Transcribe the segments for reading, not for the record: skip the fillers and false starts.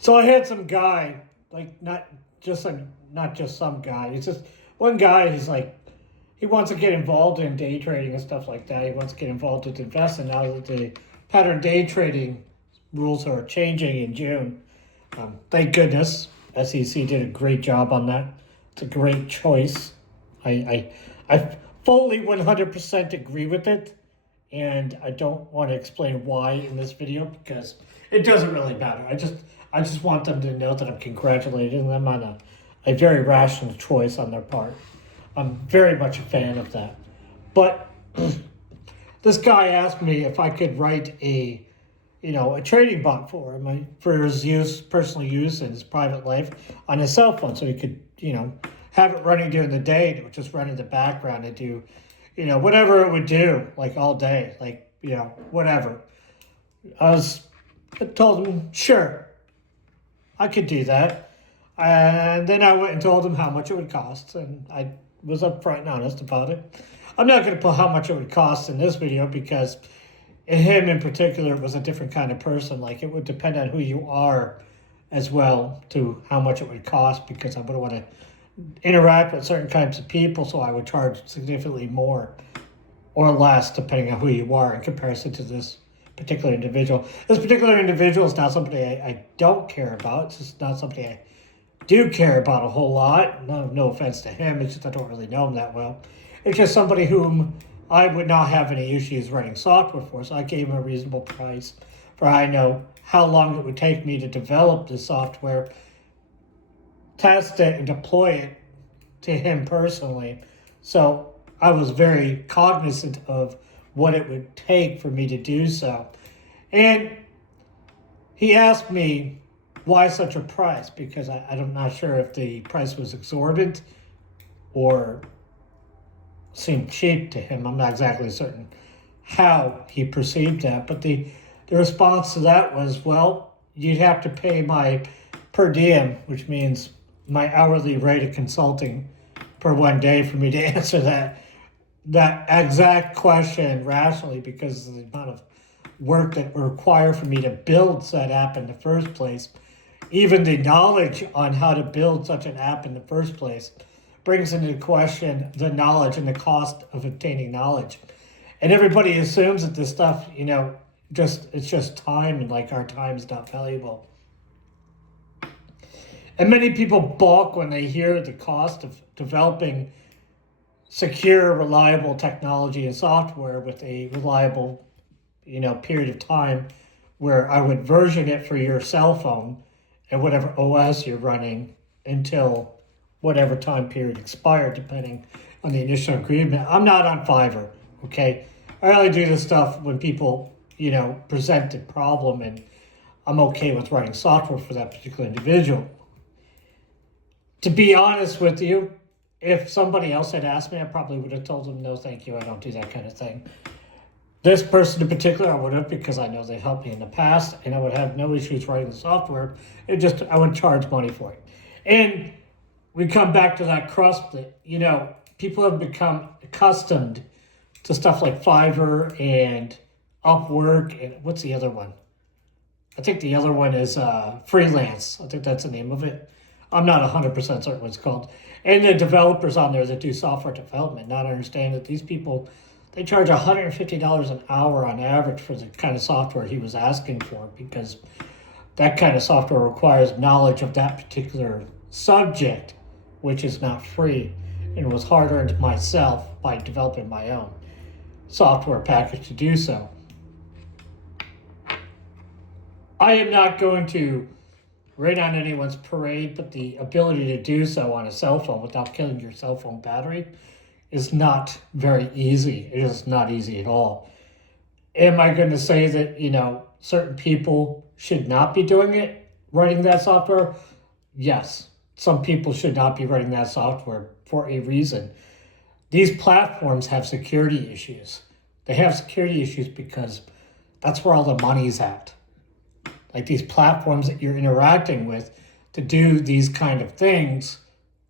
So I had some guy, like not just some guy. It's just one guy. He's like, he wants to get involved in day trading and stuff like that. He wants to get involved with investing now that the pattern day trading rules are changing in June. Thank goodness, SEC did a great job on that. It's a great choice. I fully 100% agree with it, and I don't want to explain why in this video because it doesn't really matter. I just want them to know that I'm congratulating them on a very rational choice on their part. I'm very much a fan of that. But this guy asked me if I could write a trading bot for him for his use, personal use in his private life on his cell phone, so he could have it running during the day. It would just run in the background and do whatever it would do, like all day, like whatever. I told him sure, I could do that, and then I went and told him how much it would cost, and I was upfront and honest about it. I'm not going to put how much it would cost in this video because him in particular was a different kind of person. Like it would depend on who you are as well to how much it would cost because I would want to interact with certain types of people, so I would charge significantly more or less depending on who you are in comparison to this particular individual. This particular individual is not somebody I don't care about. It's just not somebody I do care about a whole lot. No offense to him. It's just I don't really know him that well. It's just somebody whom I would not have any issues writing software for. So I gave him a reasonable price for I know how long it would take me to develop the software, test it, and deploy it to him personally. So I was very cognizant of what it would take for me to do so. And he asked me why such a price, because I'm not sure if the price was exorbitant or seemed cheap to him. I'm not exactly certain how he perceived that, but the response to that was, well, you'd have to pay my per diem, which means my hourly rate of consulting per one day for me to answer that exact question rationally because of the amount of work that would require for me to build said app in the first place. Even the knowledge on how to build such an app in the first place brings into question the knowledge and the cost of obtaining knowledge. And everybody assumes that this stuff, it's just time, and like our time is not valuable. And many people balk when they hear the cost of developing secure, reliable technology and software with a reliable, period of time where I would version it for your cell phone and whatever OS you're running until whatever time period expired, depending on the initial agreement. I'm not on Fiverr, okay? I only do this stuff when people, present a problem, and I'm okay with writing software for that particular individual. To be honest with you, if somebody else had asked me, I probably would have told them, no, thank you, I don't do that kind of thing. This person in particular, I would have, because I know they helped me in the past, and I would have no issues writing the software. I would charge money for it. And we come back to that crust that, people have become accustomed to stuff like Fiverr and Upwork, and what's the other one? I think the other one is Freelance. I think that's the name of it. I'm not 100% certain what it's called. And the developers on there that do software development not understand that these people, they charge $150 an hour on average for the kind of software he was asking for, because that kind of software requires knowledge of that particular subject, which is not free, and was hard earned myself by developing my own software package to do so. I am not going to rain on anyone's parade, but the ability to do so on a cell phone without killing your cell phone battery is not very easy. It is not easy at all. Am I going to say that, certain people should not be doing it, writing that software? Yes. Some people should not be writing that software for a reason. These platforms have security issues. They have security issues because that's where all the money's at. Like these platforms that you're interacting with to do these kind of things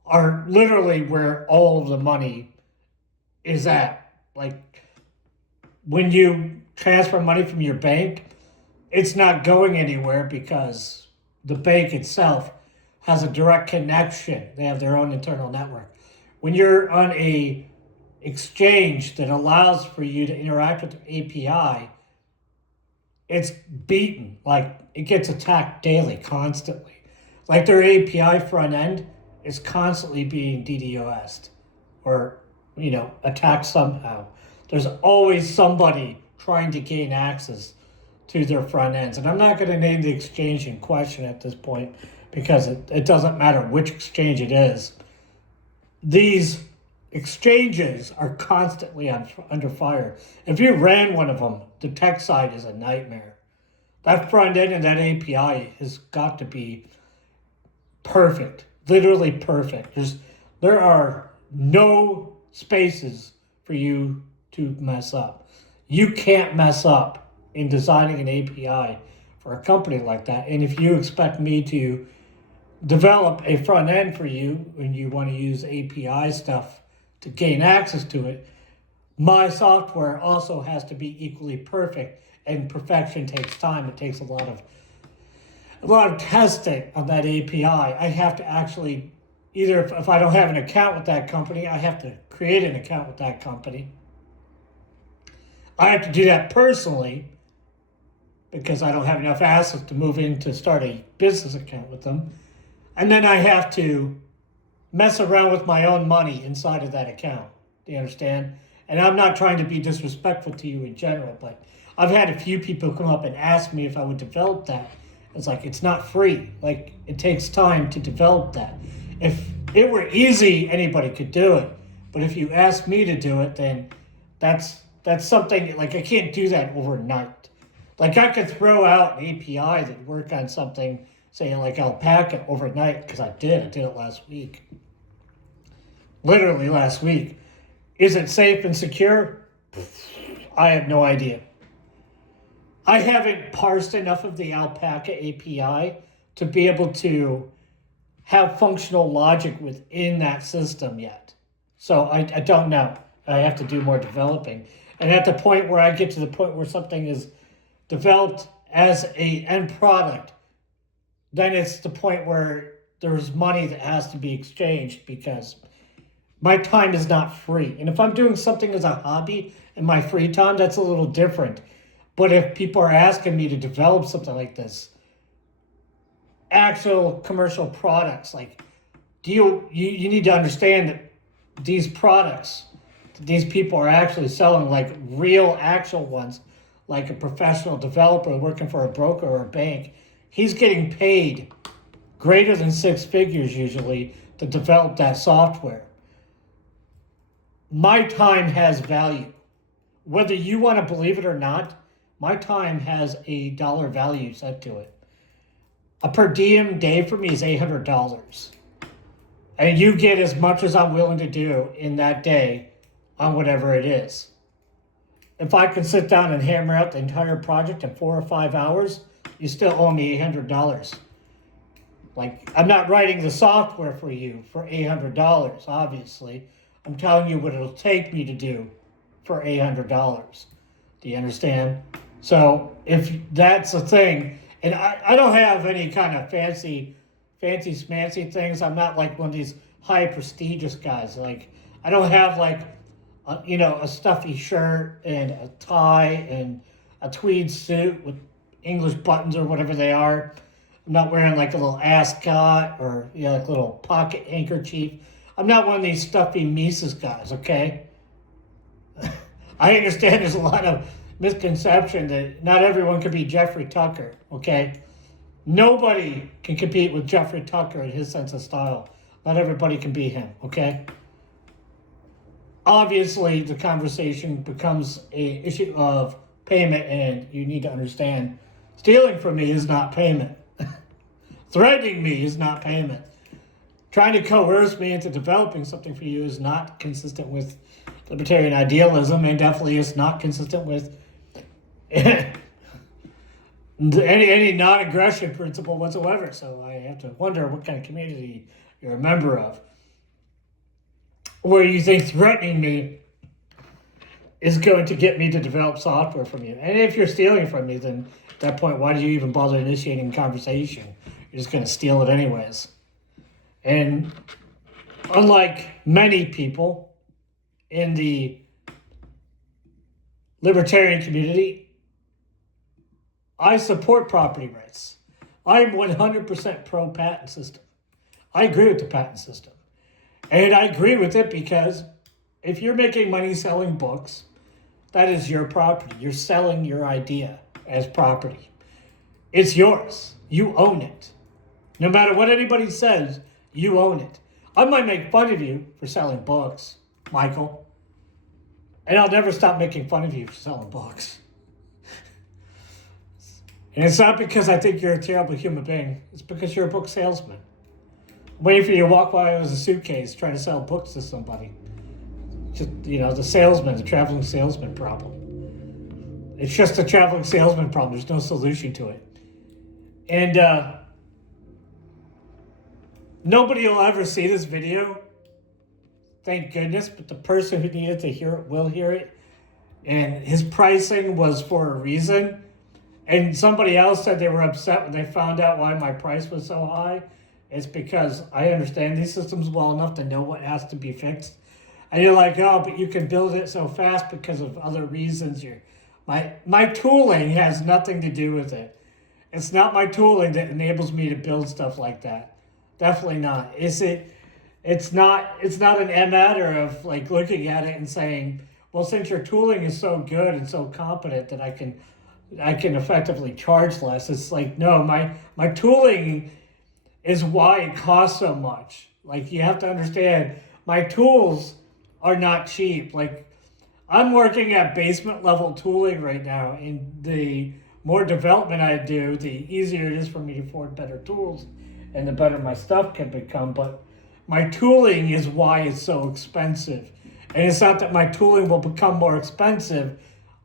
are literally where all of the money is at. Like when you transfer money from your bank, it's not going anywhere because the bank itself has a direct connection. They have their own internal network. When you're on a exchange that allows for you to interact with the API, it's beaten. Like it gets attacked daily, constantly. Like their API front end is constantly being DDoS'd or attacked somehow. There's always somebody trying to gain access to their front ends. And I'm not going to name the exchange in question at this point because it doesn't matter which exchange it is. These exchanges are constantly under fire. If you ran one of them, the tech side is a nightmare. That front end and that API has got to be perfect, literally perfect. There are no spaces for you to mess up. You can't mess up in designing an API for a company like that. And if you expect me to develop a front end for you and you want to use API stuff to gain access to it, my software also has to be equally perfect, and perfection takes time. It takes a lot of testing on that API. I have to actually either, if I don't have an account with that company, I have to create an account with that company. I have to do that personally because I don't have enough assets to move in to start a business account with them. And then I have to mess around with my own money inside of that account. Do you understand? And I'm not trying to be disrespectful to you in general, but I've had a few people come up and ask me if I would develop that. It's like, it's not free. Like, it takes time to develop that. If it were easy, anybody could do it. But if you ask me to do it, then that's something, like, I can't do that overnight. Like, I could throw out an API that work on something, say, like Alpaca overnight, because I did it last week. Literally last week. Is it safe and secure? I have no idea. I haven't parsed enough of the Alpaca API to be able to have functional logic within that system yet. So I don't know. I have to do more developing. And at the point where I get to the point where something is developed as a end product, then it's the point where there's money that has to be exchanged because my time is not free. And if I'm doing something as a hobby in my free time, that's a little different. But if people are asking me to develop something like this, actual commercial products, like you need to understand that these products, these people are actually selling like real actual ones, like a professional developer working for a broker or a bank. He's getting paid greater than 6 figures usually to develop that software. My time has value. Whether you want to believe it or not, my time has a dollar value set to it. A per diem day for me is $800. And you get as much as I'm willing to do in that day on whatever it is. If I can sit down and hammer out the entire project in 4 or 5 hours, you still owe me $800. Like, I'm not writing the software for you for $800, obviously. I'm telling you what it'll take me to do for $800. Do you understand? So if that's the thing, and I don't have any kind of fancy smancy things. I'm not like one of these high prestigious guys. Like, I don't have like, a stuffy shirt and a tie and a tweed suit with English buttons or whatever they are. I'm not wearing like a little ascot or like a little pocket handkerchief. I'm not one of these stuffy Mises guys, okay? I understand there's a lot of misconception that not everyone can be Jeffrey Tucker, okay? Nobody can compete with Jeffrey Tucker and his sense of style. Not everybody can be him, okay? Obviously, the conversation becomes an issue of payment, and you need to understand stealing from me is not payment. Threatening me is not payment. Trying to coerce me into developing something for you is not consistent with libertarian idealism, and definitely is not consistent with any non-aggression principle whatsoever. So I have to wonder what kind of community you're a member of, where you think threatening me is going to get me to develop software from you. And if you're stealing from me, then at that point, why do you even bother initiating conversation? you're just going to steal it anyways. And unlike many people in the libertarian community, I support property rights. I'm 100% pro-patent system. I agree with the patent system. And I agree with it because if you're making money selling books, that is your property. You're selling your idea as property. It's yours. You own it. No matter what anybody says, you own it. I might make fun of you for selling books, Michael. And I'll never stop making fun of you for selling books. And it's not because I think you're a terrible human being. It's because you're a book salesman. I'm waiting for you to walk by with a suitcase trying to sell books to somebody. Just, the salesman, the traveling salesman problem. It's just a traveling salesman problem. There's no solution to it. And nobody will ever see this video. Thank goodness. But the person who needed to hear it will hear it. And his pricing was for a reason. And somebody else said they were upset when they found out why my price was so high. It's because I understand these systems well enough to know what has to be fixed. And you're like, oh, but you can build it so fast because of other reasons. My tooling has nothing to do with it. It's not my tooling that enables me to build stuff like that. Definitely not. It's not a matter of like looking at it and saying, well, since your tooling is so good and so competent that I can effectively charge less. It's like, no, my tooling is why it costs so much. Like, you have to understand, my tools are not cheap. Like, I'm working at basement level tooling right now, and the more development I do, the easier it is for me to afford better tools, and the better my stuff can become. But my tooling is why it's so expensive. And it's not that my tooling will become more expensive,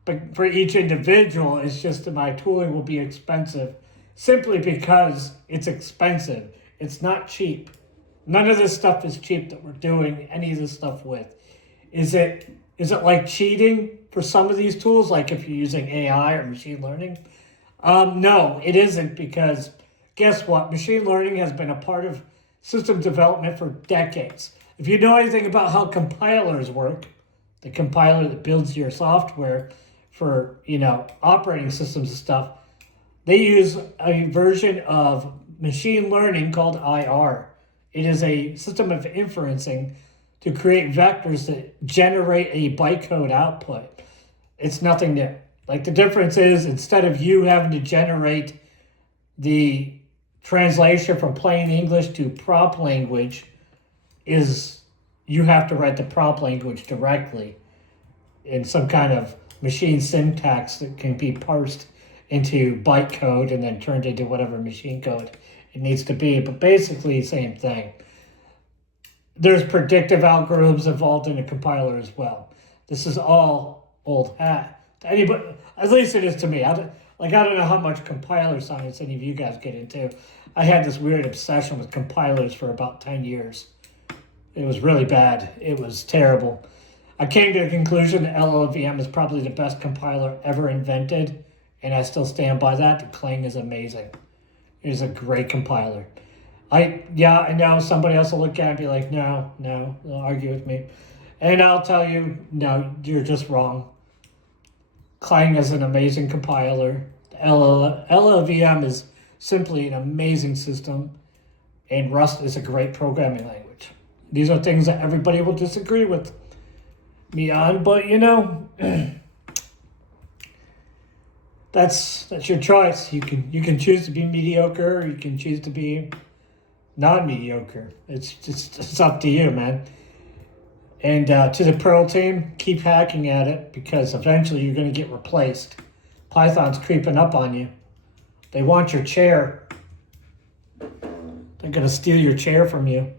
but for each individual, it's just that my tooling will be expensive simply because it's expensive. It's not cheap. None of this stuff is cheap that we're doing any of this stuff with. Is it like cheating for some of these tools, like if you're using AI or machine learning? No, it isn't, because guess what? Machine learning has been a part of system development for decades. If you know anything about how compilers work, the compiler that builds your software for, operating systems and stuff, they use a version of machine learning called IR. It is a system of inferencing to create vectors that generate a bytecode output. It's nothing new. Like, the difference is, instead of you having to generate the translation from plain English to prompt language, is you have to write the prompt language directly in some kind of machine syntax that can be parsed into bytecode and then turned into whatever machine code it needs to be. But basically, same thing. There's predictive algorithms involved in a compiler as well. This is all old hat. Anybody, at least it is to me. I don't know how much compiler science any of you guys get into. I had this weird obsession with compilers for about 10 years. It was really bad. It was terrible. I came to the conclusion that LLVM is probably the best compiler ever invented, and I still stand by that. The Clang is amazing. It is a great compiler. I know somebody else will look at it and be like, no, they'll argue with me. And I'll tell you, no, you're just wrong. Clang is an amazing compiler. LLVM is simply an amazing system, and Rust is a great programming language. These are things that everybody will disagree with me on, but that's your choice. You can choose to be mediocre, or you can choose to be non-mediocre. It's up to you, man. And to the Perl team, keep hacking at it, because eventually you're going to get replaced. Python's creeping up on you. They want your chair. They're going to steal your chair from you.